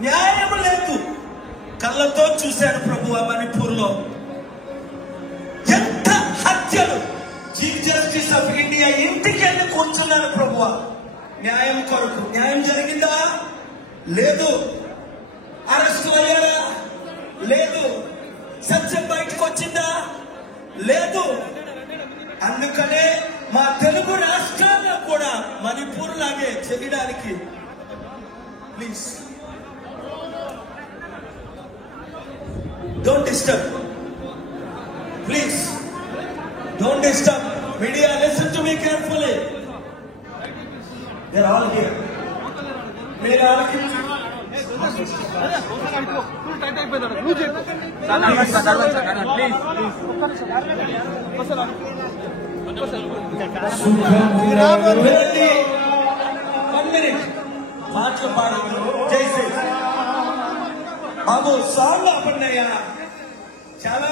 న్యాయం లేదు. కళ్ళతో చూశాడు ప్రభువా మణిపూర్లో ఎంత హత్యలు. చీఫ్ జస్టిస్ ఆఫ్ ఇండియా ఇంటికి వెళ్ళి కూర్చున్నాడు ప్రభువా న్యాయం కొరకు. న్యాయం జరిగిందా? లేదు. అరెస్టు అయ్యారా? లేదు. సత్యం బయటకు వచ్చిందా? లేదు. అందుకనే మా తెలుగు రాష్ట్రాల్లో కూడా మణిపూర్ లాగే చేయడానికి please don't disturb, please don't disturb. Media, listen to me carefully. They're all here. Mere alaki మాటలు పాడదు. జై శ్రీ బాబు సాంగ్ ఆపన్నయ్యా. చాలా